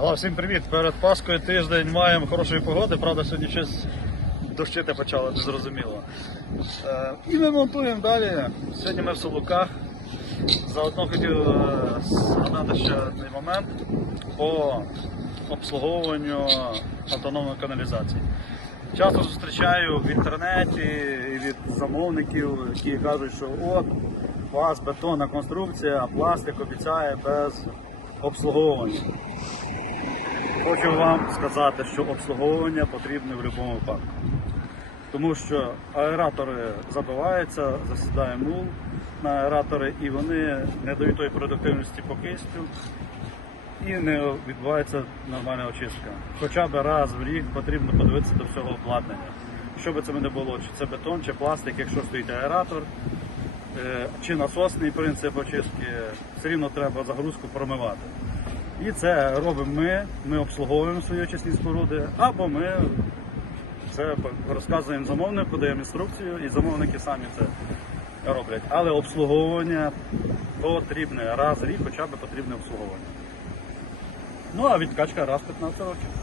Алло, всім привіт! Перед Паскою тиждень маємо хорошої погоди, правда, сьогодні щось дощити почало, не зрозуміло. Е, і ми монтуємо далі. Сьогодні ми в Солуках. Заодно хотів е, згадати ще одний момент по обслуговуванню автономної каналізації. Часто зустрічаю в інтернеті і від замовників, які кажуть, що от у вас бетонна конструкція, а пластик обіцяє без обслуговування. Хочу вам сказати, що обслуговування потрібне в будь-якому випадку. Тому що аератори забиваються, засідає мул на аератори, і вони не дають тої продуктивності по кисню і не відбувається нормальна очистка. Хоча б раз в рік потрібно подивитися до всього обладнання. Що би це не було, чи це бетон, чи пластик, якщо стоїть аератор, е, чи насосний принцип очистки, все рівно треба загрузку промивати. І це робимо ми, ми обслуговуємо свої очисні споруди, або ми це розказуємо замовнику, даємо інструкцію, і замовники самі це роблять. Але обслуговування потрібне раз в рік, хоча б потрібне обслуговування. Ну а відкачка раз 15 років.